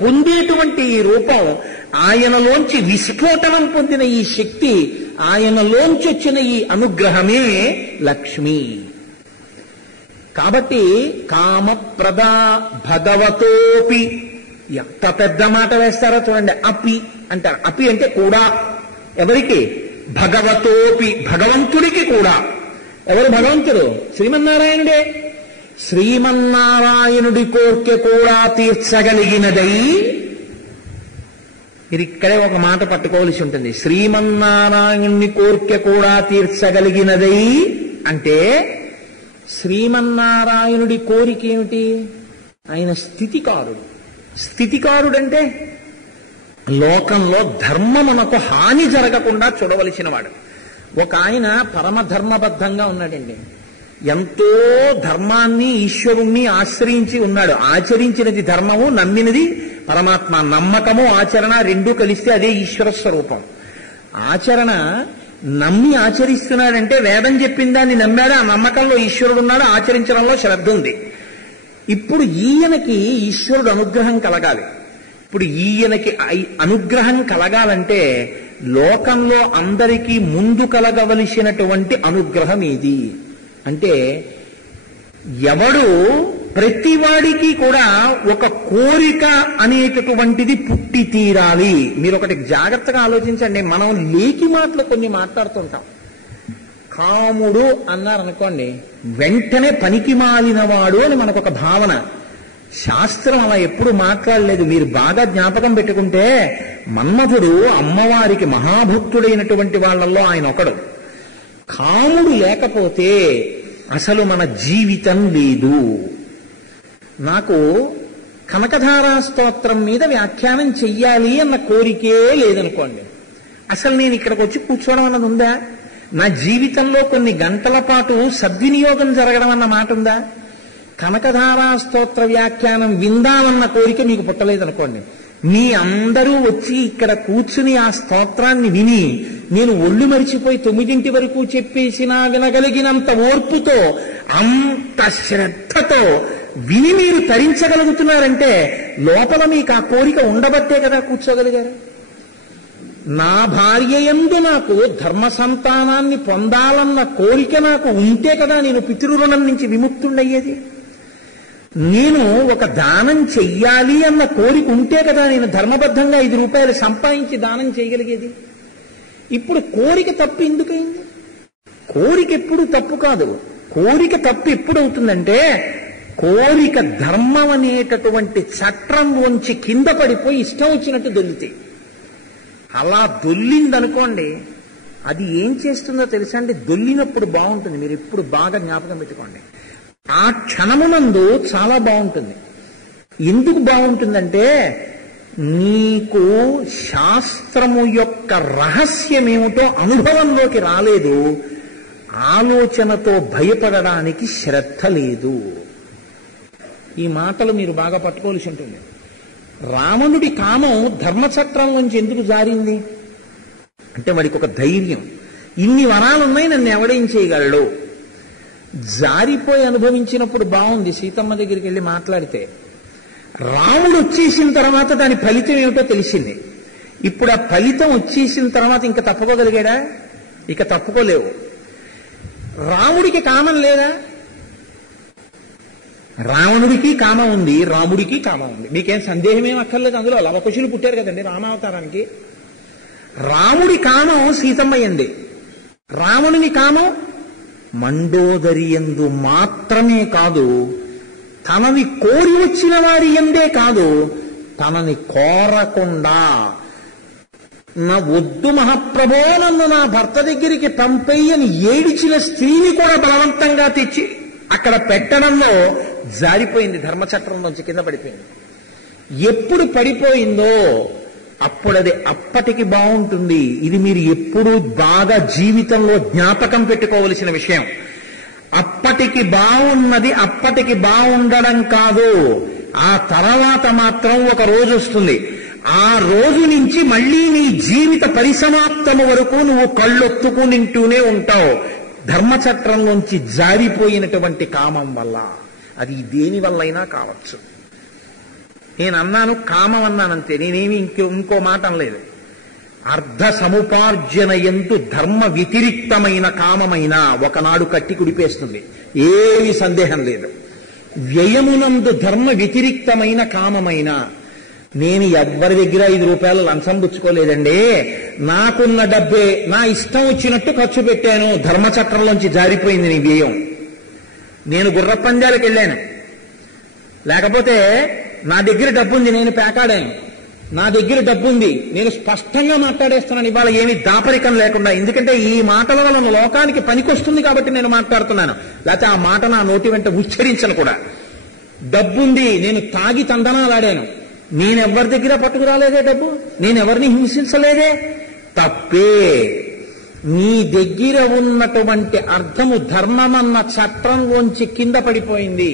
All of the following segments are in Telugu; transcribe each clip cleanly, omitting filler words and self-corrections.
పొందేటువంటి ఈ రూపం, ఆయనలోంచి విస్ఫోటనం పొందిన ఈ శక్తి, ఆయనలోంచి వచ్చిన ఈ అనుగ్రహమే లక్ష్మి. కాబట్టి కామప్రదా భగవతోపి, ఎంత పెద్ద మాట వేస్తారో చూడండి. అపి అంటారు. అపి అంటే కూడా. ఎవరికి? భగవతోపి, భగవంతుడికి కూడా. ఎవరు భగవంతుడు? శ్రీమన్నారాయణుడే. శ్రీమన్నారాయణుడి కోర్కె కూడా తీర్చగలిగినదై, మీరు ఇక్కడే ఒక మాట పట్టుకోవలసి ఉంటుంది. శ్రీమన్నారాయణుని కోర్కె కూడా తీర్చగలిగినదై అంటే శ్రీమన్నారాయణుడి కోరిక ఏమిటి? ఆయన స్థితికారుడు. స్థితికారుడంటే లోకంలో ధర్మమునకు హాని జరగకుండా చూడవలసిన వాడు. ఒక ఆయన పరమధర్మబద్ధంగా ఉన్నాడండి. ఎంతో ధర్మాన్ని, ఈశ్వరుణ్ణి ఆశ్రయించి ఉన్నాడు. ఆచరించినది ధర్మము, నమ్మినది పరమాత్మ. నమ్మకము ఆచరణ రెండూ కలిస్తే అదే ఈశ్వర స్వరూపం. ఆచరణ నమ్మి ఆచరిస్తున్నాడంటే వేదం చెప్పిన దాన్ని నమ్మాడు, ఆ నమ్మకంలో ఈశ్వరుడు ఉన్నాడు, ఆచరించడంలో శ్రద్ధ ఉంది. ఇప్పుడు ఈయనకి ఈశ్వరుడు అనుగ్రహం కలగాలి. ఇప్పుడు ఈయనకి అనుగ్రహం కలగాలంటే లోకంలో అందరికీ ముందు కలగవలసినటువంటి అనుగ్రహం ఏది అంటే, ఎవడు ప్రతివాడికి కూడా ఒక కోరిక అనేటటువంటిది పుట్టి తీరాలి. మీరు ఒకటి జాగ్రత్తగా ఆలోచించండి. మనం లేకి మాటలు కొన్ని మాట్లాడుతుంటాం. కాముడు అన్నారనుకోండి, వెంటనే పనికి మాలినవాడు అని మనకొక భావన. శాస్త్రం అలా ఎప్పుడు మాట్లాడలేదు. మీరు బాగా జ్ఞాపకం పెట్టుకుంటే మన్మథుడు అమ్మవారికి మహాభక్తుడైనటువంటి వాళ్ళల్లో ఆయన ఒకడు. కాముడు లేకపోతే అసలు మన జీవితం లేదు. నాకు కనకధారా స్తోత్రం మీద వ్యాఖ్యానం చెయ్యాలి అన్న కోరికే లేదనుకోండి, అసలు నేను ఇక్కడికి వచ్చి కూర్చోవడం అన్నది ఉందా? నా జీవితంలో కొన్ని గంటల పాటు సద్వినియోగం జరగడం అన్న మాట ఉందా? కనకధారా స్తోత్ర వ్యాఖ్యానం విందామన్న కోరిక మీకు పుట్టలేదనుకోండి, మీ అందరూ వచ్చి ఇక్కడ కూర్చుని ఆ స్తోత్రాన్ని విని నేను ఒళ్ళు మరిచిపోయి 9 వరకు చెప్పేసినా వినగలిగినంత ఓర్పుతో, అంత శ్రద్ధతో విని మీరు తరించగలుగుతున్నారంటే లోపల మీకు ఆ కోరిక ఉండబట్టే కదా కూర్చోగలిగారు. నా భార్య యందు నాకు ధర్మ సంతానాన్ని పొందాలన్న కోరిక నాకు ఉంటే కదా నేను పితృరుణం నుంచి విముక్తుండయ్యేది. నేను ఒక దానం చెయ్యాలి అన్న కోరిక ఉంటే కదా నేను ధర్మబద్ధంగా 5 రూపాయలు సంపాదించి దానం చేయగలిగేది. ఇప్పుడు కోరిక తప్పు ఎందుకైంది? కోరిక ఎప్పుడు తప్పు కాదు. కోరిక తప్పు ఎప్పుడు అవుతుందంటే, కోరిక ధర్మం అనేటటువంటి చట్రం వంచి కింద పడిపోయి ఇష్టం వచ్చినట్టు దొల్లితే. అలా దొల్లిందనుకోండి, అది ఏం చేస్తుందో తెలుసా అండి? దొల్లినప్పుడు బాగుంటుంది. మీరు ఎప్పుడు బాగా జ్ఞాపకం పెట్టుకోండి. ఆ క్షణమునందు చాలా బాగుంటుంది. ఎందుకు బాగుంటుందంటే, నీకు శాస్త్రము యొక్క రహస్యమేమిటో అనుభవంలోకి రాలేదు, ఆలోచనతో భయపడడానికి శ్రద్ధ లేదు. ఈ మాటలు మీరు బాగా పట్టుకోవాల్సి ఉంటుంది. రావణుడి కామం ధర్మచట్రం నుంచి ఎందుకు జారింది అంటే, వాడికి ఒక ధైర్యం. ఇన్ని వరాలున్నాయి, నన్ను ఎవడేం చేయగలడు? జారిపోయి అనుభవించినప్పుడు బాగుంది. సీతమ్మ దగ్గరికి వెళ్ళి మాట్లాడితే, రాముడు వచ్చేసిన తర్వాత దాని ఫలితం ఏమిటో తెలిసింది. ఇప్పుడు ఆ ఫలితం వచ్చేసిన తర్వాత ఇంకా తప్పుకోగలిగాడా? ఇక తప్పుకోలేవు. రాముడికి కామం లేదా? రావణుడికి కామం ఉంది, రాముడికి కామం ఉంది. మీకేం సందేహం ఏం అక్కర్లేదు. అందులో లవకుశులు పుట్టారు కదండి రామావతారానికి. రాముడి కామం సీతమ్మయంది, రావణుని కామం మండోదరి యందు మాత్రమే కాదు, తనని కోరి వచ్చిన వారి యందే కాదు, తనని కోరకుండా నా వద్దు మహాప్రభో నన్ను నా భర్త దగ్గరికి పంపేయని ఏడిచిన స్త్రీని కూడా బలవంతంగా తెచ్చి అక్కడ పెట్టడంలో జారిపోయింది. ధర్మచట్రంలోంచి కింద పడిపోయింది. ఎప్పుడు పడిపోయిందో అప్పుడది అప్పటికి బాగుంటుంది. ఇది మీరు ఎప్పుడు బాగా జీవితంలో జ్ఞాపకం పెట్టుకోవలసిన విషయం. అప్పటికి బాగున్నది అప్పటికి బాగుండడం కాదు, ఆ తర్వాత మాత్రం ఒక రోజు వస్తుంది. ఆ రోజు నుంచి మళ్లీ నీ జీవిత పరిసమాప్తము వరకు నువ్వు కళ్ళొత్తుకునింటూనే ఉంటావు. ధర్మచట్రంలోంచి జారిపోయినటువంటి కామం వల్ల. అది దేని వల్లైనా కావచ్చు. నేను అన్నాను కామం అన్నానంతే, నేనేమి ఇంకో మాట అనలేదు. అర్ధ సముపార్జన యందు ధర్మ వ్యతిరిక్తమైన కామమైన ఒకనాడు కట్టి కుడిపేస్తుంది, ఏమి సందేహం లేదు. వ్యయమునందు ధర్మ వ్యతిరిక్తమైన కామమైన, నేను ఎవ్వరి దగ్గర 5 రూపాయలు లంచం పుచ్చుకోలేదండి, నాకున్న డబ్బే నా ఇష్టం వచ్చినట్టు ఖర్చు పెట్టాను, ధర్మచట్రంలోంచి జారిపోయింది నీ వ్యయం. నేను గుర్రపందాలకు వెళ్ళాను, లేకపోతే నా దగ్గర డబ్బుంది, నేను పేకాడాను, నా దగ్గర డబ్బుంది, నేను స్పష్టంగా మాట్లాడేస్తున్నాను ఇవాళ, ఏమి దాపరికం లేకుండా. ఎందుకంటే ఈ మాటల వలన లోకానికి పనికొస్తుంది కాబట్టి నేను మాట్లాడుతున్నాను, లేకపోతే ఆ మాట నా నోటి వెంట ఉచ్చరించను కూడా. డబ్బుంది, నేను తాగి తందనాలాడాను, నేనెవరి దగ్గర పట్టుకురాలేదే డబ్బు, నేనెవరిని హింసించలేదే, తప్పే. నీ దగ్గర ఉన్నటువంటి అర్థము ధర్మమన్న చట్రంలోంచి కింద పడిపోయింది.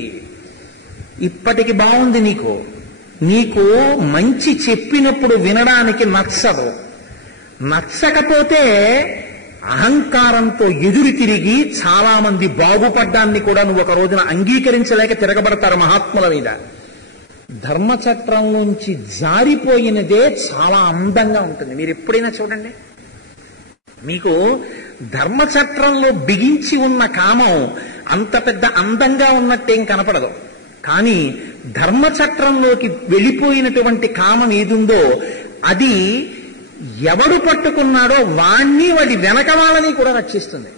ఇప్పటికి బాగుంది, నీకు మంచి చెప్పినప్పుడు వినడానికి నచ్చదు, నచ్చకపోతే అహంకారంతో ఎదురు తిరిగి చాలా మంది బాగుపడ్డాన్ని కూడా నువ్వు ఒక రోజున అంగీకరించలేక తిరగబడతారు మహాత్ముల మీద. ధర్మచట్రంలోంచి జారిపోయినదే చాలా అందంగా ఉంటుంది. మీరు ఎప్పుడైనా చూడండి, మీకు ధర్మచట్రంలో బిగించి ఉన్న కామం అంత పెద్ద అందంగా ఉన్నట్టేం కనపడదు. కానీ ధర్మచట్రంలోకి వెళ్ళిపోయినటువంటి కామం ఏదుందో అది ఎవడు పట్టుకున్నాడో వాడి వెనక వాళ్ళని కూడా రక్షిస్తుంది.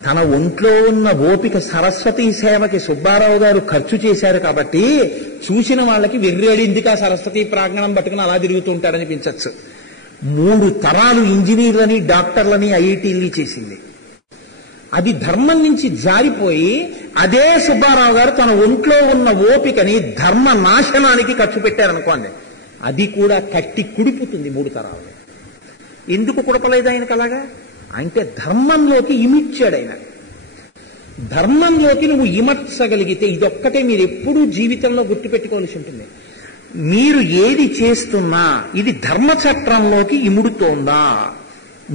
తన ఒంట్లో ఉన్న ఓపిక సరస్వతీ సేవకి సుబ్బారావు గారు ఖర్చు చేశారు కాబట్టి చూసిన వాళ్ళకి వెర్రేడిందిగా సరస్వతీ ప్రాంగణం పట్టుకుని అలా తిరుగుతుంటాడనిపించచ్చు. 3 తరాలు ఇంజనీర్లని, డాక్టర్లని, ఐఐటీలని చేసింది. అది ధర్మం నుంచి జారిపోయి అదే సుబ్బారావు గారు తన ఒంట్లో ఉన్న ఓపికని ధర్మ నాశనానికి ఖర్చు పెట్టారనుకోండి, అది కూడా కట్టి కుడిపుతుంది 3 తరాలు. ఎందుకు కుడపలేదు ఆయనకు అలాగా అంటే ధర్మంలోకి ఇమిడ్చాడు ఆయన. ధర్మంలోకి నువ్వు ఇమర్చగలిగితే ఇదొక్కటే మీరు ఎప్పుడూ జీవితంలో గుర్తుపెట్టుకోవాల్సి ఉంటుంది. మీరు ఏది చేస్తున్నా ఇది ధర్మచట్రంలోకి ఇముడుతోందా,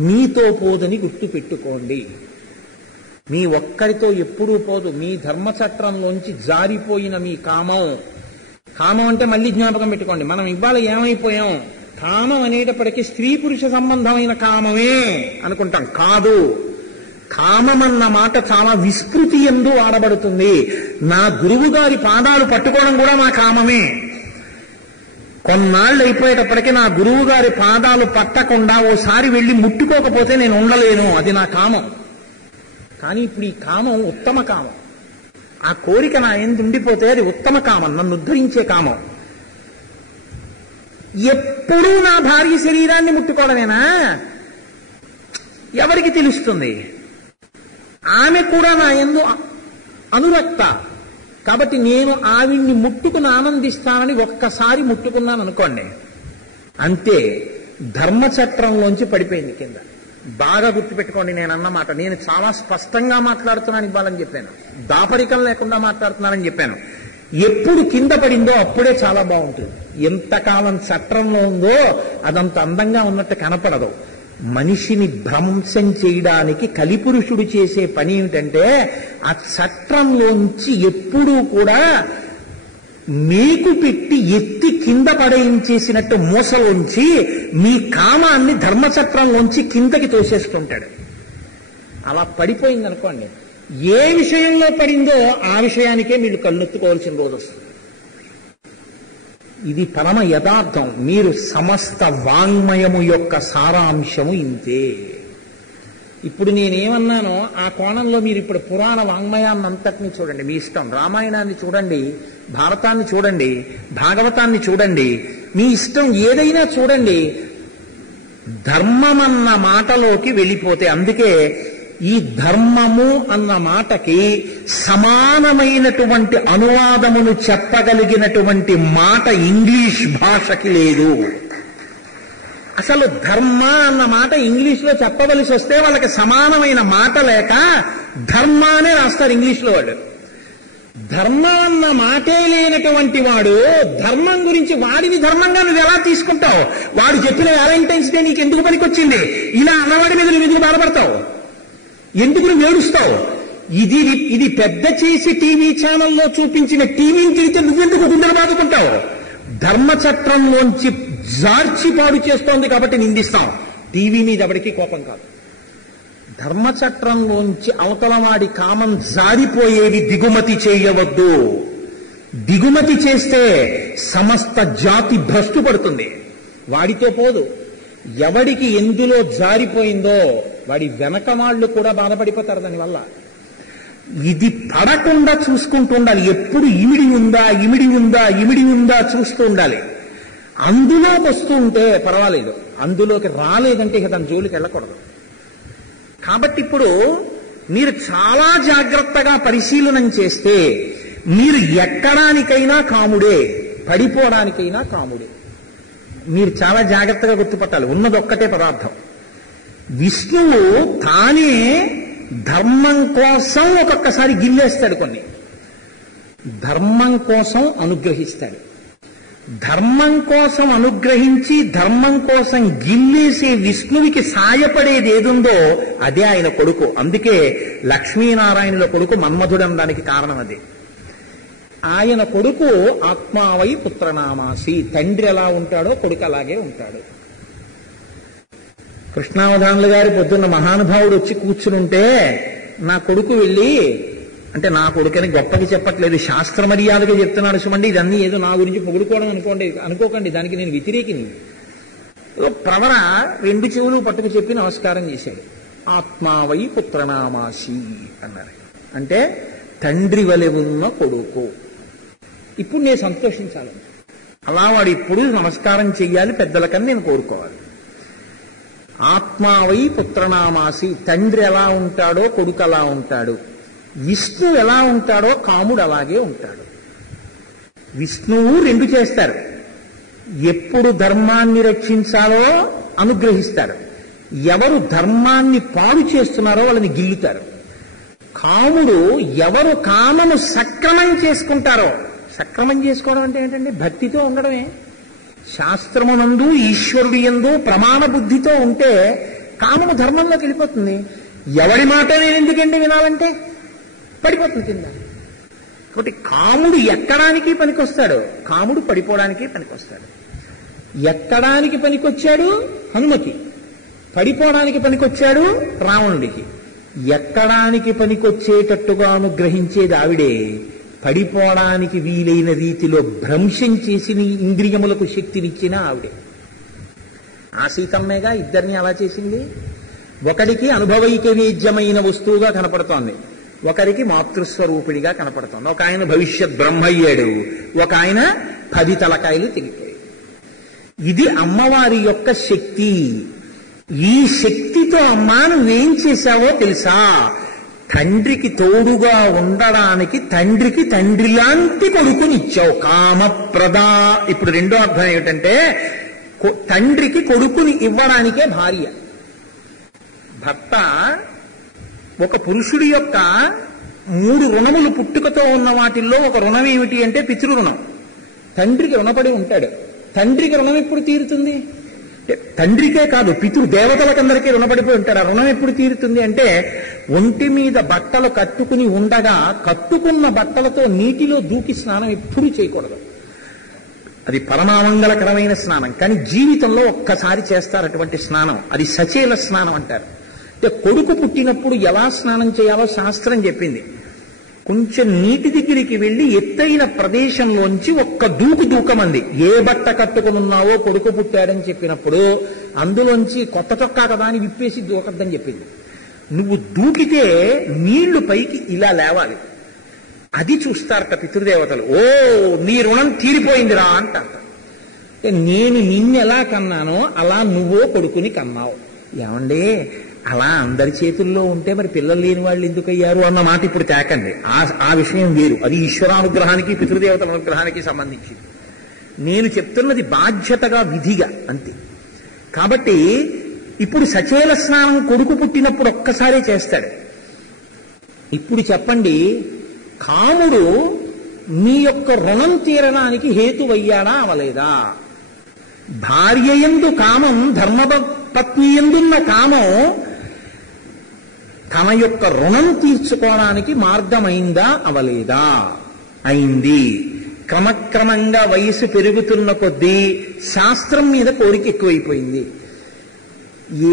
మీతో పోదని గుర్తుపెట్టుకోండి. మీ ఒక్కరితో ఎప్పుడూ పోదు. మీ ధర్మచట్రంలోంచి జారిపోయిన మీ కామం అంటే మళ్ళీ జ్ఞాపకం పెట్టుకోండి, మనం ఇవాళ ఏమైపోయాం, కామం అనేటప్పటికీ స్త్రీ పురుష సంబంధమైన కామమే అనుకుంటాం. కాదు, కామమన్న మాట చాలా విస్మృతి యందు వాడబడుతుంది. నా గురువు గారి పాదాలు పట్టుకోవడం కూడా నా కామమే. కొన్నాళ్ళు అయిపోయేటప్పటికీ నా గురువు గారి పాదాలు పట్టకుండా ఓసారి వెళ్ళి ముట్టుకోకపోతే నేను ఉండలేను, అది నా కామం. కానీ ఇప్పుడు ఈ కామం ఉత్తమ కామం. ఆ కోరిక నా ఎందు ఉండిపోతే అది ఉత్తమ కామం, నన్ను ఉద్ధరించే కామం. ఎప్పుడూ నా భార్య శరీరాన్ని ముట్టుకోవడమేనా, ఎవరికి తెలుస్తుంది? ఆమె కూడా నా యందు అనురక్త కాబట్టి నేను ఆవిడ్ని ముట్టుకుని ఆనందిస్తానని ఒక్కసారి ముట్టుకున్నాను అనుకోండి, అంతే ధర్మచట్రంలోంచి పడిపోయింది కింద. బాగా గుర్తుపెట్టుకోండి నేను అన్నమాట. నేను చాలా స్పష్టంగా మాట్లాడుతున్నాను ఇవ్వాలని చెప్పాను, దాపరికం లేకుండా మాట్లాడుతున్నానని చెప్పాను. ఎప్పుడు కింద పడిందో అప్పుడే చాలా బాగుంటుంది. ఎంతకాలం చట్రంలో ఉందో అదంత అందంగా ఉన్నట్టు కనపడదు. మనిషిని భ్రంశం చేయడానికి కలిపురుషుడు చేసే పని ఏమిటంటే ఆ చట్రంలోంచి ఎప్పుడూ కూడా మేకు పెట్టి ఎత్తి కింద పడేయించేసినట్టు మూసలోంచి మీ కామాన్ని ధర్మచట్రంలోంచి కిందకి తోసేసుకుంటాడు. అలా పడిపోయింది అనుకోండి, ఏ విషయంలో పడిందో ఆ విషయానికే మీరు కళ్ళెత్తుకోవాల్సిన రోజు వస్తుంది. ఇది పరమ యథార్థం. మీరు సమస్త వాంగ్మయము యొక్క సారాంశము ఇంతే. ఇప్పుడు నేనేమన్నానో ఆ కోణంలో మీరు ఇప్పుడు పురాణ వాంగ్మయాన్ని అంతటినీ చూడండి, మీ ఇష్టం. రామాయణాన్ని చూడండి, భారతాన్ని చూడండి, భాగవతాన్ని చూడండి, మీ ఇష్టం ఏదైనా చూడండి. ధర్మమన్న మాటలోకి వెళ్ళిపోతే, అందుకే ఈ ధర్మము అన్న మాటకి సమానమైనటువంటి అనువాదమును చెప్పగలిగినటువంటి మాట ఇంగ్లీష్ భాషకి లేదు. అసలు ధర్మ అన్న మాట ఇంగ్లీష్లో చెప్పవలసి వస్తే వాళ్ళకి సమానమైన మాట లేక ధర్మ అనే రాస్తారు ఇంగ్లీష్లో వాళ్ళు. ధర్మం అన్న మాటే లేనటువంటి వాడు ధర్మం గురించి వాడిని ధర్మంగా నువ్వు ఎలా తీసుకుంటావు? వాడు చెప్పిన వ్యాలంటైన్స్ డే నీకు ఎందుకు పనికొచ్చింది? ఇలా అన్నవాడి మీద నువ్వు ఎందుకు బాధపడతావు? ఎందుకు నువ్వు ఏడుస్తావు? ఇది ఇది పెద్ద చేసి టీవీ ఛానల్లో చూపించిన టీవీని తిరిగితే నువ్వెందుకు గుండెలు బాదుకుంటావు? ధర్మచట్రంలోంచి జార్చి పాడు చేస్తోంది కాబట్టి నిందిస్తాం. టీవీ మీద ఎవరికి కోపం కాదు. ధర్మచట్రంలోంచి అవతలవాడి కామం జారిపోయేవి దిగుమతి చేయవద్దు. దిగుమతి చేస్తే సమస్త జాతి భ్రష్టు పడుతుంది. వాడితో పోదు. ఎవడికి ఎందులో జారిపోయిందో వాడి వెనక వాళ్ళు కూడా బాధపడిపోతారు దానివల్ల. ఇది పడకుండా చూసుకుంటూ ఉండాలి. ఎప్పుడు ఇమిడి ఉందా ఇమిడి ఉందా ఇమిడి ఉందా చూస్తూ ఉండాలి. అందులోకి వస్తూ ఉంటే పర్వాలేదు, అందులోకి రాలేదంటే ఇక దాని జోలికి వెళ్ళకూడదు. కాబట్టి ఇప్పుడు మీరు చాలా జాగ్రత్తగా పరిశీలనం చేస్తే మీరు ఎక్కడానికైనా కాముడే, పడిపోవడానికైనా కాముడే. మీరు చాలా జాగ్రత్తగా గుర్తుపట్టాలి. ఉన్నదొక్కటే పదార్థం. విష్ణువు తానే ధర్మం కోసం ఒక్కొక్కసారి గిల్లేస్తాడు. కొన్ని ధర్మం కోసం అనుగ్రహిస్తాడు. ధర్మం కోసం అనుగ్రహించి ధర్మం కోసం గిల్లేసే విష్ణువికి సాయపడేది ఏదుందో అదే ఆయన కొడుకు. అందుకే లక్ష్మీనారాయణుల కొడుకు మన్మధుడనడానికి కారణం అదే. ఆయన కొడుకు ఆత్మావై పుత్రనామాసి. తండ్రి ఎలా ఉంటాడో కొడుకు అలాగే ఉంటాడు. కృష్ణావధానులు గారి పొద్దున్న మహానుభావుడు వచ్చి కూర్చునుంటే నా కొడుకు వెళ్ళి, అంటే నా కొడుకని గొప్పకి చెప్పట్లేదు, శాస్త్ర మర్యాదగా చెప్తున్నాడు సుమండి. ఇదన్నీ ఏదో నా గురించి పొగుడుకోవడం అనుకోకండి, దానికి నేను వ్యతిరేకిని. ప్రవర 2 చెవులు పట్టుకు చెప్పి నమస్కారం చేశాడు. ఆత్మావై పుత్రనామాసి అన్నారు. అంటే తండ్రి వలె ఉన్న కొడుకు. ఇప్పుడు నేను సంతోషించాలి. అలా వాడు ఇప్పుడు నమస్కారం చెయ్యాలి, పెద్దలకని నేను కోరుకోవాలి. ఆత్మావై పుత్రనామాసి. తండ్రి ఎలా ఉంటాడో కొడుకు అలా ఉంటాడు. విష్ణువు ఎలా ఉంటాడో కాముడు అలాగే ఉంటాడు. విష్ణువు 2 చేస్తారు. ఎప్పుడు ధర్మాన్ని రక్షించాలో అనుగ్రహిస్తారు, ఎవరు ధర్మాన్ని పాడు చేస్తున్నారో వాళ్ళని గిల్లుతారు. కాముడు ఎవరు కామను సక్రమం చేసుకుంటారో. సక్రమం చేసుకోవడం అంటే ఏంటండి? భక్తితో ఉండడమే. శాస్త్రమునందు ఈశ్వరుడి యందు ప్రమాణ బుద్ధితో ఉంటే కామము ధర్మంలోకి వెళ్ళిపోతుంది. ఎవడి మాట నేను ఎందుకండి వినాలంటే పడిపోతుంది కింద. కాబట్టి కాముడు ఎక్కడానికి పనికొస్తాడు, కాముడు పడిపోవడానికి పనికొస్తాడు. ఎక్కడానికి పనికొచ్చాడు హనుమతి, పడిపోవడానికి పనికొచ్చాడు రావణుడికి. ఎక్కడానికి పనికొచ్చేటట్టుగా అనుగ్రహించేది ఆవిడే, పడిపోవడానికి వీలైన రీతిలో భ్రంశం చేసి ఇంద్రియములకు శక్తినిచ్చిన ఆవిడే. ఆ సీతమ్మేగా ఇద్దరిని అలా చేసింది. ఒకడికి అనుభవైక వేద్యమైన వస్తువుగా కనపడుతోంది, ఒకరికి మాతృస్వరూపిడిగా కనపడుతోంది. ఒక ఆయన భవిష్యత్ బ్రహ్మ అయ్యాడు, ఒక ఆయన 10 తలకాయలు తెగిపోయాడు. ఇది అమ్మవారి యొక్క శక్తి. ఈ శక్తితో అమ్మా నువ్వేం చేశావో తెలుసా? తండ్రికి తోడుగా ఉండడానికి తండ్రికి తండ్రి లాంటి కొడుకునిచ్చావు. కామప్రదా. ఇప్పుడు రెండో అర్థం ఏమిటంటే తండ్రికి కొడుకుని ఇవ్వడానికే భార్య. భర్త ఒక పురుషుడి యొక్క 3 రుణములు పుట్టుకతో ఉన్న వాటిల్లో ఒక రుణం ఏమిటి అంటే పితృరుణం. తండ్రికి రుణపడి ఉంటాడు. తండ్రికి రుణం ఎప్పుడు తీరుతుంది? తండ్రికే కాదు, పితృదేవతలకందరికీ రుణపడిపోయి ఉంటాడు. ఆ రుణం ఎప్పుడు తీరుతుంది అంటే ఒంటి మీద బట్టలు కట్టుకుని ఉండగా కట్టుకున్న బట్టలతో నీటిలో దూకి స్నానం ఎప్పుడూ చేయకూడదు. అది పరమామంగళకరమైన స్నానం. కానీ జీవితంలో ఒక్కసారి చేస్తారు అటువంటి స్నానం. అది సచేల స్నానం అంటారు. అంటే కొడుకు పుట్టినప్పుడు ఎలా స్నానం చేయాలో శాస్త్రం చెప్పింది. కొంచెం నీటి దగ్గరికి వెళ్లి ఎత్తైన ప్రదేశంలోంచి ఒక్క దూకమంది. ఏ బట్ట కట్టుకునున్నావో కొడుకు పుట్టాడని చెప్పినప్పుడు అందులోంచి కొత్త చొక్కా కదా అని విప్పేసి దూకద్దని చెప్పింది. నువ్వు దూకితే నీళ్లు పైకి ఇలా లేవాలి. అది చూస్తారట పితృదేవతలు. ఓ నీ రుణం తీరిపోయిందిరా అంటారట. నేను నిన్నెలా కన్నానో అలా నువ్వో కొడుకుని కన్నావు. ఏమండి అలా అందరి చేతుల్లో ఉంటే మరి పిల్లలు లేని వాళ్ళు ఎందుకు అయ్యారు అన్న మాట ఇప్పుడు తేకండి. ఆ విషయం వేరు. అది ఈశ్వరానుగ్రహానికి పితృదేవతల అనుగ్రహానికి సంబంధించింది. నేను చెప్తున్నది బాధ్యతగా విధిగా అంతే. కాబట్టి ఇప్పుడు సచేల స్నానం కొడుకు పుట్టినప్పుడు ఒక్కసారే చేస్తాడు. ఇప్పుడు చెప్పండి, కాముడు మీ యొక్క రుణం తీరడానికి హేతువయ్యాడా అవలేదా? భార్య యందు కామం, ధర్మపత్ని యందున్న కామం తన యొక్క రుణం తీర్చుకోవడానికి మార్గమైందా అవలేదా? అయింది. క్రమక్రమంగా వయసు పెరుగుతున్న కొద్దీ శాస్త్రం మీద కోరిక ఎక్కువైపోయింది.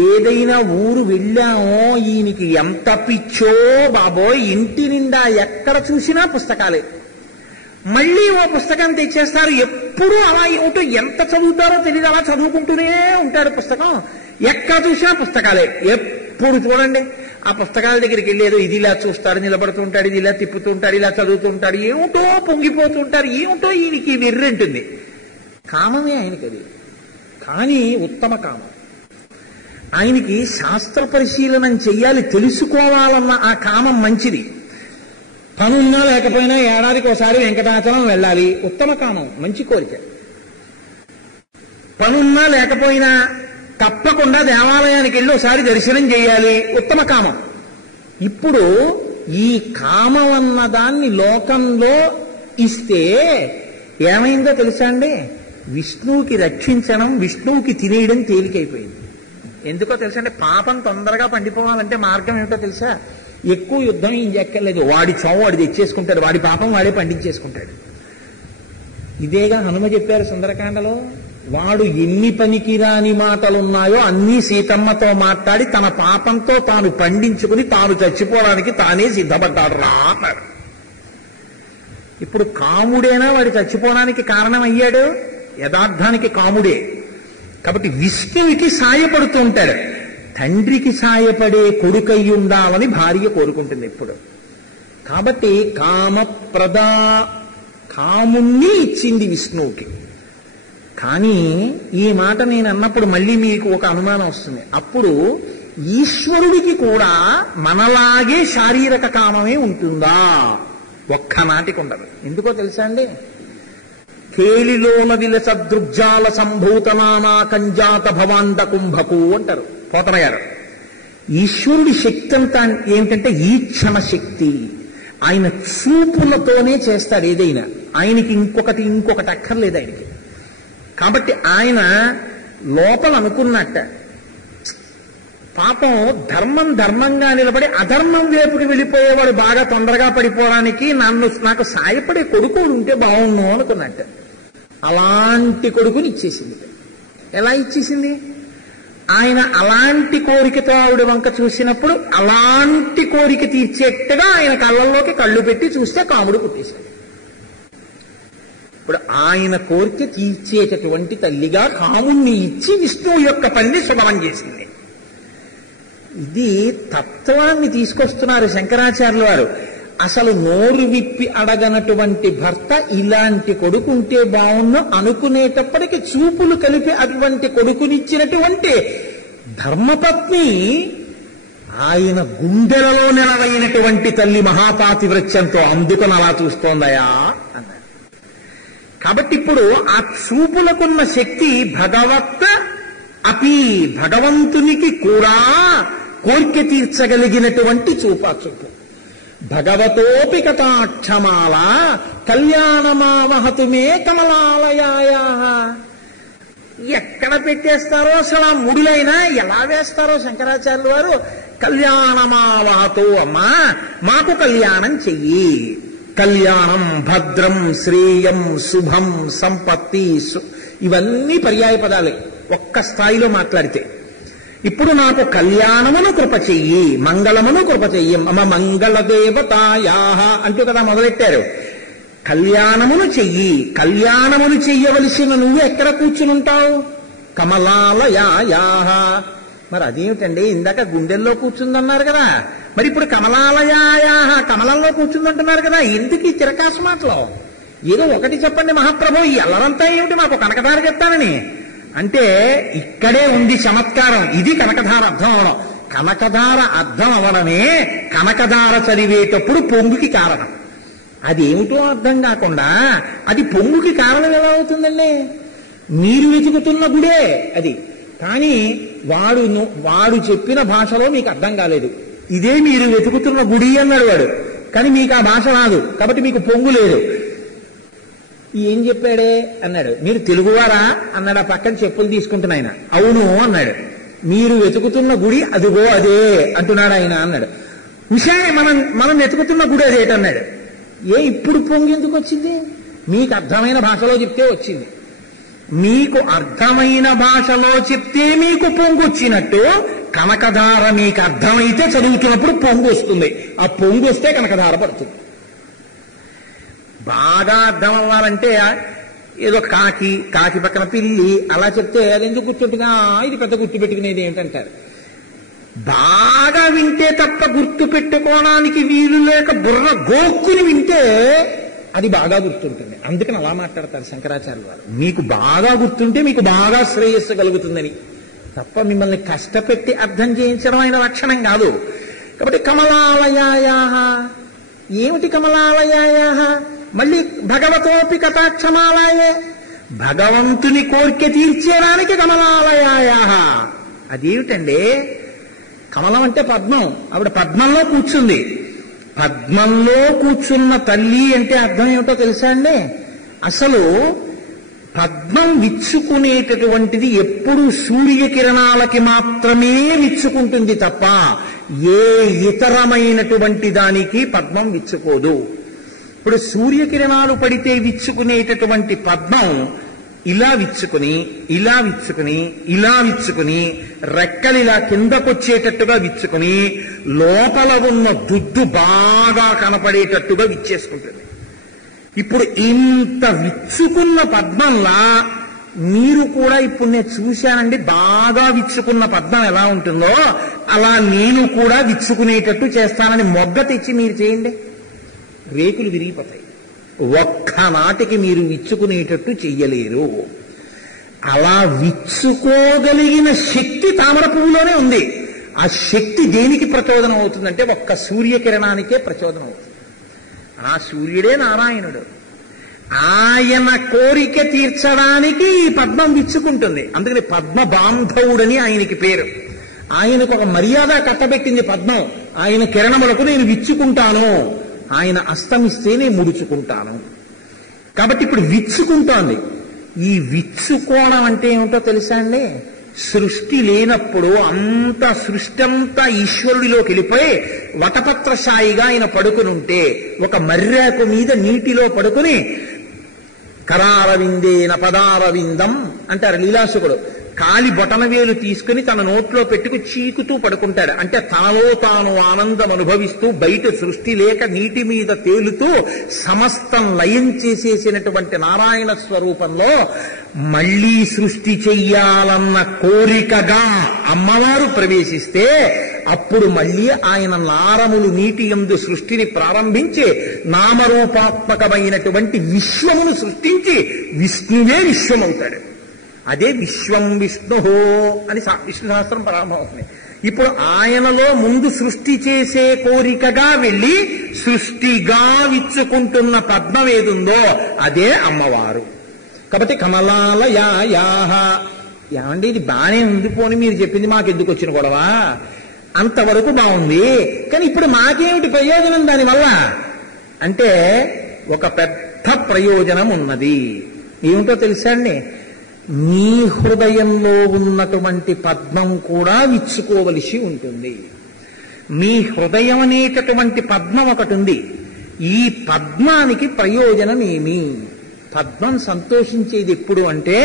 ఏదైనా ఊరు వెళ్ళామో ఈయనకి ఎంత పిచ్చో బాబోయ్, ఇంటి నిండా ఎక్కడ చూసినా పుస్తకాలే. మళ్ళీ ఓ పుస్తకం తెచ్చేస్తారు, ఎప్పుడూ అలా ఏమిటో ఎంత చదువుతారో తెలియదు, అలా చదువుకుంటూనే ఉంటాడు పుస్తకం. ఎక్కడ చూసినా పుస్తకాలే. ఎప్పుడు చూడండి ఆ పుస్తకాల దగ్గరికి వెళ్ళేదో ఇది ఇలా చూస్తాడు, నిలబడుతుంటాడు, ఇది ఇలా తిప్పుతుంటాడు, ఇలా చదువుతుంటాడు, ఏమిటో పొంగిపోతుంటారు, ఏమిటో ఈయనకి వెర్రంటుంది. కామమే ఆయనకి అది, కానీ ఉత్తమ కామం. ఆయనకి శాస్త్ర పరిశీలనం చెయ్యాలి, తెలుసుకోవాలన్న ఆ కామం మంచిది. పనున్నా లేకపోయినా ఏడాదికి ఒకసారి వెంకటాచలం వెళ్ళాలి, ఉత్తమ కామం, మంచి కోరిక. పనున్నా లేకపోయినా తప్పకుండా దేవాలయానికి వెళ్ళి ఒకసారి దర్శనం చేయాలి, ఉత్తమ కామం. ఇప్పుడు ఈ కామం అన్న దాన్ని లోకంలో ఇస్తే ఏమైందో తెలుసా అండి? విష్ణువుకి రక్షించడం, విష్ణువుకి తినేయడం తేలికైపోయింది. ఎందుకో తెలుసా అండి? పాపం తొందరగా పండిపోవాలంటే మార్గం ఏమిటో తెలుసా? ఎక్కువ యుద్ధం ఏం చెక్కర్లేదు, వాడి చోవ వాడి తెచ్చేసుకుంటాడు, వాడి పాపం వాడే పండించేసుకుంటాడు. ఇదేగా హనుమ చెప్పారు సుందరకాండలో. వాడు ఎన్ని పనికిరాని మాటలున్నాయో అన్నీ సీతమ్మతో మాట్లాడి తన పాపంతో తాను పండించుకుని తాను చచ్చిపోవడానికి తానే సిద్ధపడ్డాడు రా అన్నాడు. ఇప్పుడు కాముడేనా వాడి చచ్చిపోవడానికి కారణమయ్యాడు? యథార్థానికి కాముడే. కాబట్టి విష్ణువుకి సాయపడుతూ ఉంటాడు. తండ్రికి సాయపడే కొడుకై ఉండాలని భార్య కోరుకుంటుంది ఎప్పుడు. కాబట్టి కామప్రదా, కాముణ్ణి ఇచ్చింది విష్ణువుకి. కానీ ఈ మాట నేను అన్నప్పుడు మళ్ళీ మీకు ఒక అనుమానం వస్తుంది. అప్పుడు ఈశ్వరుడికి కూడా మనలాగే శారీరక కామమే ఉంటుందా? ఒక్కనాటికి ఉండదు. ఎందుకో తెలుసా అండి? కేలిలోన విలస దృగ్జాల సంభూతనామా కంజాత భవాండ కుంభకు అంటారు పోతన గారు. ఈశ్వరుడి శక్తి అంతా ఏమిటంటే ఈక్షణ శక్తి. ఆయన చూపులతోనే చేస్తాడు ఏదైనా. ఆయనకి ఇంకొకటి అక్కర్లేదు ఆయనకి. కాబట్టి ఆయన లోపల అనుకున్నట్ట, పాపం ధర్మం ధర్మంగా నిలబడి అధర్మం వైపుకి వెళ్ళిపోయేవాడు బాగా తొందరగా పడిపోవడానికి నాకు సాయపడే కొడుకు ఉంటే బాగుండు అనుకున్నట్ట. అలాంటి కొడుకుని ఇచ్చేసింది. ఎలా ఇచ్చేసింది? ఆయన అలాంటి కోరికతో ఆవిడ వంక చూసినప్పుడు అలాంటి కోరిక తీర్చేట్టుగా ఆయన కళ్ళల్లోకి కళ్ళు పెట్టి చూస్తే కాముడు పుట్టేశాడు. ఇప్పుడు ఆయన కోరిక తీర్చేటటువంటి తల్లిగా కాముణ్ణి ఇచ్చి విష్ణువు యొక్క పనిని సులభం చేసింది. ఇది తత్వాన్ని తీసుకొస్తున్నారు శంకరాచార్యుల వారు. అసలు నోరు విప్పి అడగనటువంటి భర్త ఇలాంటి కొడుకుంటే బాగుండు అనుకునేటప్పటికి చూపులు కలిపి అటువంటి కొడుకునిచ్చినటువంటి ధర్మపత్ని ఆయన గుండెలలో నెలవైనటువంటి తల్లి మహాపాతివ్రత్యంతో అందుకని అలా చూస్తోందయా అన్నాడు. కాబట్టి ఇప్పుడు ఆ చూపులకున్న శక్తి భగవత్ అపి, భగవంతునికి కూడా కోరిక తీర్చగలిగినటువంటి చూపా చూపు. భగవతోపి కటాక్షమాల కళ్యాణమావహతు మే కమలాలయాయ. ఎక్కడ పెట్టేస్తారో అసలు ఆ ముడులైనా ఎలా వేస్తారో శంకరాచార్యుల వారు కళ్యాణమావహతు, అమ్మా మాకు కళ్యాణం చెయ్యి. కళ్యాణం భద్రం శ్రేయం శుభం సంపత్తి ఇవన్నీ పర్యాయ పదాలే ఒక్క స్థాయిలో మాట్లాడితే. ఇప్పుడు నాకు కళ్యాణమును కృప చెయ్యి, మంగళమును కృప చెయ్యి, మమ మంగళ దేవతాయా అంటూ కదా మొదలెట్టారు. కళ్యాణమును చెయ్యి. కళ్యాణమును చెయ్యవలసిన నువ్వు ఎక్కడ కూర్చునుంటావు? కమలాలయాయా. మరి అదేమిటండి, ఇందాక గుండెల్లో కూర్చుందన్నారు కదా, మరి ఇప్పుడు కమలాలయాయా కమలంలో కూర్చుందంటున్నారు కదా, ఎందుకు ఈ చిరకాసు మాటలో? ఏదో ఒకటి చెప్పండి మహాప్రభు, ఈ అల్లరంతా ఏమిటి, మాకు కనకధార చెప్తానని అంటే ఇక్కడే ఉంది చమత్కారం. ఇది కనకధార అర్థం అవడం. కనకధార అర్థం అవడమే కనకధార చదివేటప్పుడు పొంగుకి కారణం. అదేమిటో అర్థం కాకుండా అది పొంగుకి కారణం ఎలా అవుతుందండి? మీరు వెతుకుతున్న గుడే అది, కానీ వాడు చెప్పిన భాషలో మీకు అర్థం కాలేదు. ఇదే మీరు వెతుకుతున్న గుడి అన్నాడు వాడు, కానీ మీకు ఆ భాష రాదు, కాబట్టి మీకు పొంగు లేదు. ఏం చెప్పాడే అన్నాడు. మీరు తెలుగువారా అన్నాడు. ఆ పక్కన చెప్పులు తీసుకుంటున్న ఆయన. అవును అన్నాడు. మీరు వెతుకుతున్న గుడి అదిగో అదే అంటున్నాడు ఆయన అన్నాడు. ఉషాయ్ మనం వెతుకుతున్న గుడి అదేటన్నాడు. ఇప్పుడు పొంగు ఎందుకు వచ్చింది? మీకు అర్థమైన భాషలో చెప్తే వచ్చింది. మీకు అర్థమైన భాషలో చెప్తే మీకు పొంగు వచ్చినట్టు కనకధార మీకు అర్థమైతే చదువుతున్నప్పుడు పొంగు వస్తుంది. ఆ పొంగు వస్తే కనకధార పడుతుంది. బాగా అర్థం అవ్వాలంటే ఏదో కాకి పక్కన పిల్లి అలా చెప్తే అది ఎందుకు గుర్తుంటుగా ఇది పెద్ద గుర్తు పెట్టుకునేది ఏంటంటారు. బాగా వింటే తప్ప గుర్తు పెట్టుకోవడానికి వీలు లేక బుర్ర గోక్కుని వింటే అది బాగా గుర్తుంటుంది. అందుకని అలా మాట్లాడతారు శంకరాచార్య వారు. మీకు బాగా గుర్తుంటే మీకు బాగా శ్రేయస్సు కలుగుతుందని తప్ప మిమ్మల్ని కష్టపెట్టి అర్థం చేయించడం ఆయన లక్షణం కాదు. కాబట్టి కమలాలయాయాహ, ఏమిటి కమలాలయాయాహ? మళ్ళీ భగవతోపి కటాక్షమాలయే, భగవంతుని కోరిక తీర్చేయడానికి కమలాలయాయాహ. అదేమిటండి? కమలం అంటే పద్మం. ఆవిడ పద్మంలో కూర్చుంది. పద్మంలో కూర్చున్న తల్లి అంటే అర్థం ఏమిటో తెలుసా అండి? అసలు పద్మం విచ్చుకునేటటువంటిది ఎప్పుడు సూర్యకిరణాలకి మాత్రమే విచ్చుకుంటుంది తప్ప ఏ ఇతరమైనటువంటి దానికి పద్మం విచ్చుకోదు. ఇప్పుడు సూర్యకిరణాలు పడితే విచ్చుకునేటటువంటి పద్మం ఇలా విచ్చుకుని ఇలా విచ్చుకుని ఇలా విచ్చుకుని రెక్కలు ఇలా కిందకొచ్చేటట్టుగా విచ్చుకుని లోపల ఉన్న దుద్దు బాగా కనపడేటట్టుగా విచ్చేసుకుంటుంది. ఇప్పుడు ఇంత విచ్చుకున్న పద్మంలా మీరు కూడా ఇప్పుడు నేను చూశానండి, బాగా విచ్చుకున్న పద్మం ఎలా ఉంటుందో అలా నేను కూడా విచ్చుకునేటట్టు చేస్తానని మొగ్గ తెచ్చి మీరు చేయండి, రేకులు విరిగిపోతాయి. ఒక్కనాటికి మీరు విచ్చుకునేటట్టు చెయ్యలేరు. అలా విచ్చుకోగలిగిన శక్తి తామర పువ్వులోనే ఉంది. ఆ శక్తి దేనికి ప్రచోదనం అవుతుందంటే ఒక్క సూర్యకిరణానికే ప్రచోదనం అవుతుంది. ఆ సూర్యుడే నారాయణుడు. ఆయన కోరిక తీర్చడానికి ఈ పద్మం విచ్చుకుంటుంది. అందుకని పద్మ బాంధవుడని ఆయనకి పేరు. ఆయనకు ఒక మర్యాద కట్టబెట్టింది పద్మం. ఆయన కిరణములకు నేను విచ్చుకుంటాను, ఆయన అస్తమిస్తే నేను ముడుచుకుంటాను. కాబట్టి ఇప్పుడు విచ్చుకుంటోంది. ఈ విచ్చుకోవడం అంటే ఏమిటో తెలుసా అండి? సృష్టి లేనప్పుడు సృష్టి అంతా ఈశ్వరుడిలోకి వెళ్ళిపోయి వటపత్రశాయిగా ఆయన పడుకుని ఉంటే ఒక మర్యాకు మీద నీటిలో పడుకుని కరారవిందేన పదారవిందం అంటారు లీలాసుకుడు. కాలి బొటనవేలు తీసుకుని తన నోట్లో పెట్టుకు చీకుతూ పడుకుంటాడు. అంటే తనలో తాను ఆనందం అనుభవిస్తూ బయట సృష్టి లేక నీటి మీద తేలుతూ సమస్తం లయం చేసేసినటువంటి నారాయణ స్వరూపంలో మళ్లీ సృష్టి చెయ్యాలన్న కోరికగా అమ్మవారు ప్రవేశిస్తే అప్పుడు మళ్లీ ఆయన నారములు నీటి యందు సృష్టిని ప్రారంభించి నామరూపాత్మకమైనటువంటి విశ్వమును సృష్టించి విష్ణువే విశ్వమవుతాడు. అదే విశ్వం విష్ణు అని విష్ణు సహస్రం ప్రారంభమవుతుంది. ఇప్పుడు ఆయనలో ముందు సృష్టి చేసే కోరికగా వెళ్ళి సృష్టిగా విచ్చుకుంటున్న పద్మం ఏదుందో అదే అమ్మవారు. కాబట్టి కమలాలయాయాహ. ఏమండి ఇది బానే ఉంది, పోని మీరు చెప్పింది మాకు ఎందుకు వచ్చిన గొడవ? అంతవరకు బాగుంది, కానీ ఇప్పుడు మాకేమిటి ప్రయోజనం దానివల్ల అంటే ఒక పెద్ద ప్రయోజనం ఉన్నది. ఏమిటో తెలుసా అండి? మీ హృదయంలో ఉన్నటువంటి పద్మం కూడా విచ్చుకోవలసి ఉంటుంది. మీ హృదయం అనేటటువంటి పద్మం ఒకటి ఉంది. ఈ పద్మానికి ప్రయోజనం ఏమి? పద్మం సంతోషించేది ఎప్పుడు అంటే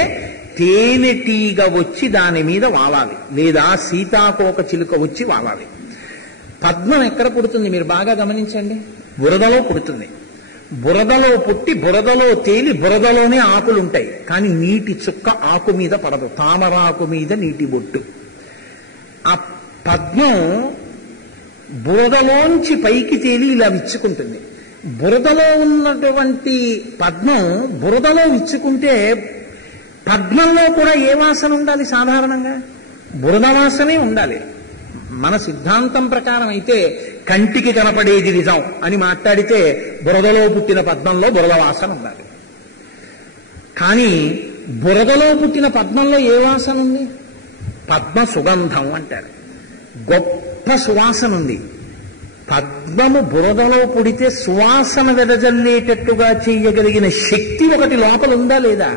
తేనెటీగ వచ్చి దాని మీద వాలాలి, లేదా సీతాకోక చిలుక వచ్చి వాలాలి. పద్మం ఎక్కడ పుడుతుంది మీరు బాగా గమనించండి. బురదలో పుడుతుంది. బురదలో పుట్టి బురదలో తేలి బురదలోనే ఆకులుంటాయి, కానీ నీటి చుక్క ఆకు మీద పడదు. తామరాకు మీద నీటి బొట్టు. ఆ పద్మం బురదలోంచి పైకి తేలి ఇలా విచ్చుకుంటుంది. బురదలో ఉన్నటువంటి పద్మం బురదలో విచ్చుకుంటే పద్మంలో కూడా ఏ వాసన ఉండాలి? సాధారణంగా బురద వాసనే ఉండాలి. మన సిద్ధాంతం ప్రకారం అయితే కంటికి కనపడేది నిజం అని మాట్లాడితే బురదలో పుట్టిన పద్మంలో బురద వాసన ఉండాలి. కానీ బురదలో పుట్టిన పద్మంలో ఏ వాసన ఉంది? పద్మ సుగంధం అంటారు. గొప్ప సువాసన ఉంది. పద్మము బురదలో పుడితే సువాసన వెదజల్లేటట్టుగా చేయగలిగిన శక్తి ఒకటి లోపల ఉందా లేదా?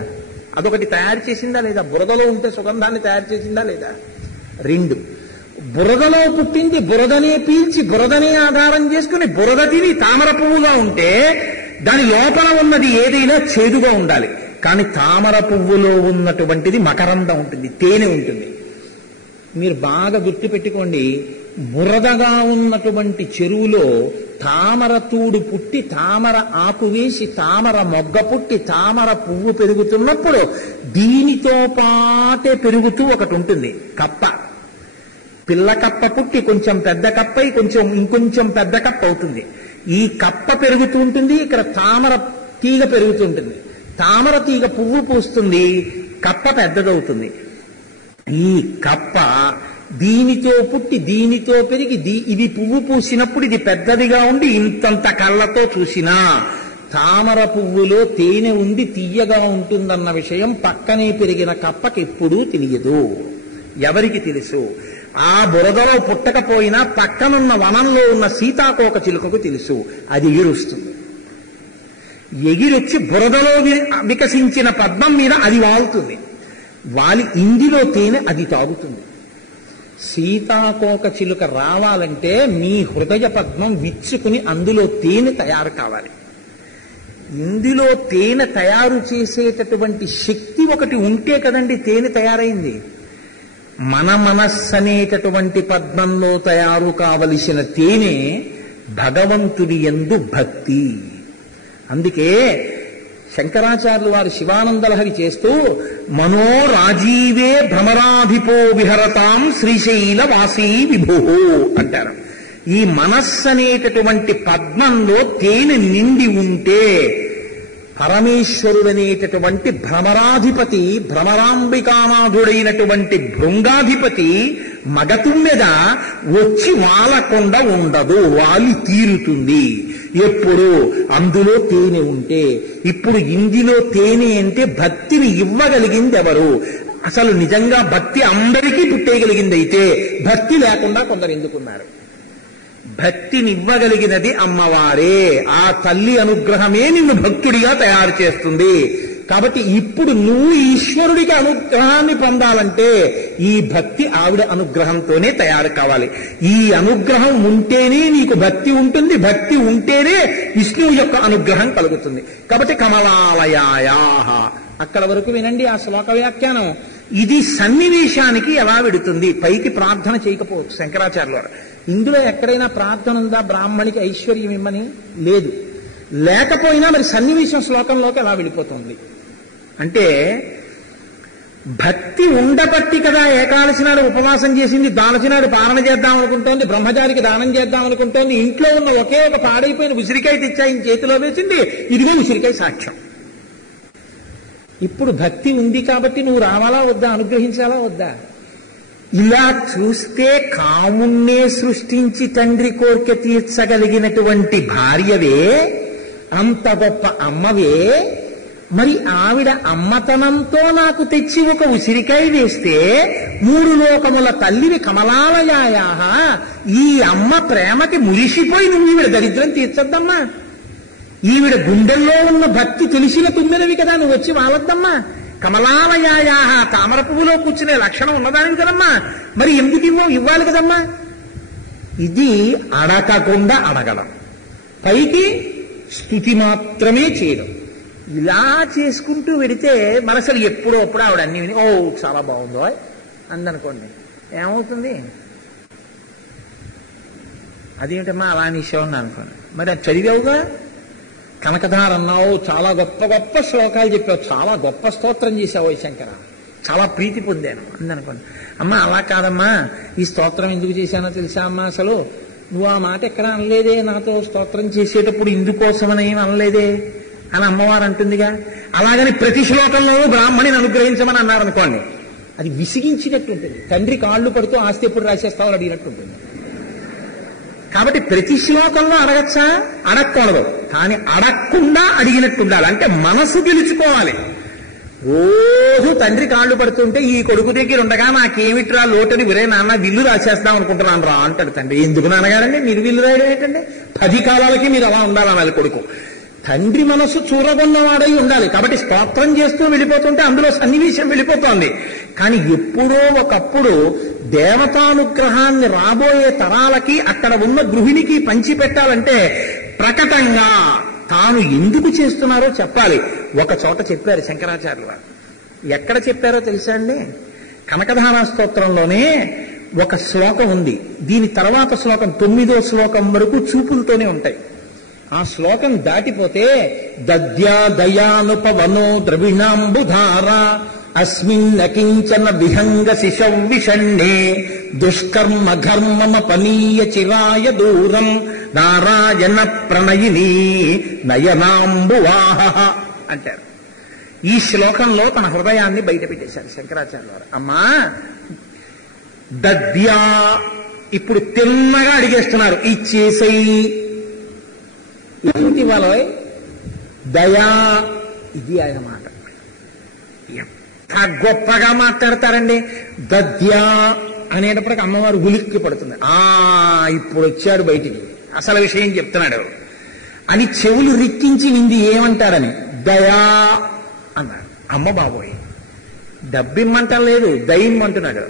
అదొకటి తయారు చేసిందా లేదా? బురదలో ఉంటే సుగంధాన్ని తయారు చేసిందా లేదా? రెండు, బురదలో పుట్టింది బురదనే పీల్చి బురదనే ఆధారం చేసుకుని బురద తిని తామర పువ్వుగా ఉంటే దాని లోపల ఉన్నది ఏదైనా చేదుగా ఉండాలి. కానీ తామర పువ్వులో ఉన్నటువంటిది మకరందం ఉంటుంది, తేనె ఉంటుంది. మీరు బాగా గుర్తుపెట్టుకోండి, బురదగా ఉన్నటువంటి చెరువులో తామర తూడు పుట్టి తామర ఆకు వేసి తామర మొగ్గ పుట్టి తామర పువ్వు పెరుగుతున్నప్పుడు దీనితో పాటే పెరుగుతూ ఒకటి ఉంటుంది, కప్ప. పిల్ల కప్ప పుట్టి కొంచెం పెద్ద కప్ప ఇంకొంచెం పెద్ద కప్ప అవుతుంది. ఈ కప్ప పెరుగుతూ ఉంటుంది, ఇక్కడ తామర తీగ పెరుగుతుంటుంది. తామర తీగ పువ్వు పూస్తుంది, కప్ప పెద్దదవుతుంది. ఈ కప్ప దీనితో పుట్టి దీనితో పెరిగి ఇది పువ్వు పూసినప్పుడు ఇది పెద్దదిగా ఉండి ఇంతంత కళ్ళతో చూసినా తామర పువ్వులో తేనె ఉండి తీయగా ఉంటుందన్న విషయం పక్కనే పెరిగిన కప్పకి ఎప్పుడూ తెలియదు. ఎవరికి తెలుసు? ఆ బురదలో పుట్టకపోయినా పక్కనున్న వనంలో ఉన్న సీతాకోక చిలుకకు తెలుసు. అది ఎగిరొస్తుంది. ఎగిరొచ్చి బురదలో వికసించిన పద్మం మీద అది వాలుతుంది. వాలి ఇందులో తేనె అది తాగుతుంది. సీతాకోక చిలుక రావాలంటే మీ హృదయ పద్మం విచ్చుకుని అందులో తేనె తయారు కావాలి. ఇందులో తేనె తయారు చేసేటటువంటి శక్తి ఒకటి ఉంటే కదండి తేనె తయారైంది. మన మనస్సు అనేటటువంటి పద్మంలో తయారు కావలసిన తేనె భగవంతుడి యందు భక్తి. అందుకే శంకరాచార్యులు వారు శివానందలహరి చేస్తూ మనో రాజీవే భ్రమరాధిపో విహరతాం శ్రీశైల వాసీ విభో అంటారు. ఈ మనస్సు అనేటటువంటి పద్మంలో తేనె నిండి ఉంటే పరమేశ్వరుడనేటటువంటి భ్రమరాధిపతి భ్రమరాంబికానాథుడైనటువంటి భృంగాధిపతి మగతుమ్మెద వచ్చి వాలకుండా ఉండదు, వాలి తీరుతుంది. ఎప్పుడు అందులో తేనె ఉంటే. ఇప్పుడు ఇందులో తేనె అంటే భక్తిని ఇవ్వగలిగింది ఎవరు? అసలు నిజంగా భక్తి అందరికీ పుట్టేయగలిగింది అయితే భక్తి లేకుండా కొందరు ఎందుకున్నారు? భక్తిని ఇవ్వగలిగినది అమ్మవారే. ఆ తల్లి అనుగ్రహమే నిన్ను భక్తుడిగా తయారు చేస్తుంది. కాబట్టి ఇప్పుడు నువ్వు ఈశ్వరుడికి అనుగ్రహాన్ని పొందాలంటే ఈ భక్తి ఆవిడ అనుగ్రహంతోనే తయారు కావాలి. ఈ అనుగ్రహం ఉంటేనే నీకు భక్తి ఉంటుంది, భక్తి ఉంటేనే విష్ణువు యొక్క అనుగ్రహం కలుగుతుంది. కాబట్టి కమలాలయాయాః అక్కడ వరకు వినండి ఆ శ్లోక వ్యాఖ్యానం. ఇది సన్నివేశానికి ఎలా విడుతుంది? పైకి ప్రార్థన చేయకపోవచ్చు శంకరాచార్యుల వారు. ఇందులో ఎక్కడైనా ప్రార్థన ఉందా బ్రాహ్మణికి ఐశ్వర్యం ఇమ్మని? లేదు. లేకపోయినా మరి సన్నివేశం శ్లోకంలోకి ఎలా వెళ్ళిపోతుంది అంటే భక్తి ఉండబట్టి కదా ఏకాదశి నాడు ఉపవాసం చేసింది, ద్వాదశి నాడు పాలన చేద్దాం అనుకుంటోంది, బ్రహ్మచారికి దానం చేద్దాం అనుకుంటోంది. ఇంట్లో ఉన్న ఒకే ఒక పాడైపోయిన ఉసిరికాయ తెచ్చాయి చేతిలో వేసింది, ఇదిగో ఉసిరికాయ సాక్ష్యం. ఇప్పుడు భక్తి ఉంది కాబట్టి నువ్వు రావాలా వద్దా, అనుగ్రహించాలా వద్దా? ఇలా చూస్తే కాముణ్ణే సృష్టించి తండ్రి కోరిక తీర్చగలిగినటువంటి భార్యవే, అంత గొప్ప అమ్మవే, మరి ఆవిడ అమ్మతనంతో నాకు తెచ్చి ఒక ఉసిరికాయ వేస్తే మూడు లోకముల తల్లివి కమలాలయాయాః, ఈ అమ్మ ప్రేమకి మురిసిపోయి నువ్వు ఈవిడ దరిద్రం తీర్చొద్దమ్మా. ఈవిడ గుండెల్లో ఉన్న భక్తి తెలిసిన తుమ్మెదవి కదా, నువ్వు వచ్చి వాళ్ళొద్దమ్మా. కమలాలయాయాః తామర పువ్వులో కూర్చునే లక్షణం ఉన్నదానికి కదమ్మా, మరి ఎందుకు ఇవ్వాలి కదమ్మా. ఇది అడగకుండా అడగడం, పైకి స్తుతి మాత్రమే చేయడం. ఇలా చేసుకుంటూ వెడితే మనసులు ఎప్పుడో అప్పుడు ఆవిడ అన్ని విని ఓ చాలా బాగుందో అందనుకోండి, ఏమవుతుంది? అదేంటమ్మా అలా నిశ్చయం అనుకోండి. మరి అది చదివావుగా, కనకధార అన్నావు, చాలా గొప్ప గొప్ప శ్లోకాలు చెప్పావు, చాలా గొప్ప స్తోత్రం చేశావు శంకర, చాలా ప్రీతి పొందాను అందనుకోండి. అమ్మా అలా కాదమ్మా, ఈ స్తోత్రం ఎందుకు చేశానో తెలుసా అమ్మా, అసలు నువ్వు ఆ మాట ఎక్కడ అనలేదే, నాతో స్తోత్రం చేసేటప్పుడు ఇందుకోసమని ఏం అనలేదే అని అమ్మవారు అంటుందిగా. అలాగని ప్రతి శ్లోకంలోనూ బ్రాహ్మణిని అనుగ్రహించమని అన్నారనుకోండి, అది విసిగించినట్టు ఉంటుంది. తండ్రి కాళ్ళు పడుతూ ఆస్తి ఎప్పుడు రాసేస్తావు అడిగినట్టు ఉంటుంది. కాబట్టి ప్రతి శ్లోకంలో అడగచ్చా? అడగకూడదు. కానీ అడగకుండా అడిగినట్టు ఉండాలి. అంటే మనసు గెలుచుకోవాలి. రోజు తండ్రి కాళ్ళు పడుతుంటే ఈ కొడుకు దగ్గర ఉండగా నాకేమిట్రా లోటుని, విరే నాన్న విల్లు రాసేస్తాం అనుకుంటున్నాను రా అంటాడు తండ్రి. ఎందుకు నాన్నగారండి మీరు విల్లు రాయడం ఏంటండి? 10 కాలాలకి మీరు అలా ఉండాలన్నది కొడుకు. తండ్రి మనసు చూరగొన్నవాడై ఉండాలి. కాబట్టి స్తోత్రం చేస్తూ వెళ్ళిపోతుంటే అందులో సన్నివేశం వెళ్ళిపోతోంది. కానీ ఎప్పుడో ఒకప్పుడు దేవతానుగ్రహాన్ని రాబోయే తరాలకి అక్కడ ఉన్న గృహిణికి పంచిపెట్టాలంటే ప్రకటంగా తాను ఎందుకు చేస్తున్నారో చెప్పాలి. ఒక చోట చెప్పారు శంకరాచార్యులు వారు. ఎక్కడ చెప్పారో తెలుసా అండి? కనకధారా స్తోత్రంలోనే ఒక శ్లోకం ఉంది. దీని తర్వాత శ్లోకం 9వ శ్లోకం వరకు చూపులతోనే ఉంటాయి. ఆ శ్లోకం దాటిపోతే దద్యా దయానుపవనో ద్రవిణాంబుధార అస్మిన్నకించన విహంగ శిశౌ విషణ్ణే దుష్కర్మ ఘర్మమపనీయ చిరాయ దూరం నారాయణ ప్రణయిని నయనాంబువాహ అంటారు. ఈ శ్లోకంలో తన హృదయాన్ని బయటపెట్టేశారు శంకరాచార్య వారు. అమ్మా దద్యా, ఇప్పుడు తిన్నగా అడిగేస్తున్నారు, ఇచ్చేసేయి. ఏమిటి వాళ్ళ దయా, ఇది ఆయన మాట. ఎంత గొప్పగా మాట్లాడతారండి. దద్యా అనేటప్పటికి అమ్మవారు ఉలిక్కి పడుతుంది. ఇప్పుడు వచ్చాడు బయటికి, అసలు విషయం చెప్తున్నాడు అని చెవులు రిక్కించి వింది ఏమంటారని. దయా అన్నారు. అమ్మ బాబోయ్, డబ్బిమ్మంటలేదు, దయ్యమ్మంటున్నాడు.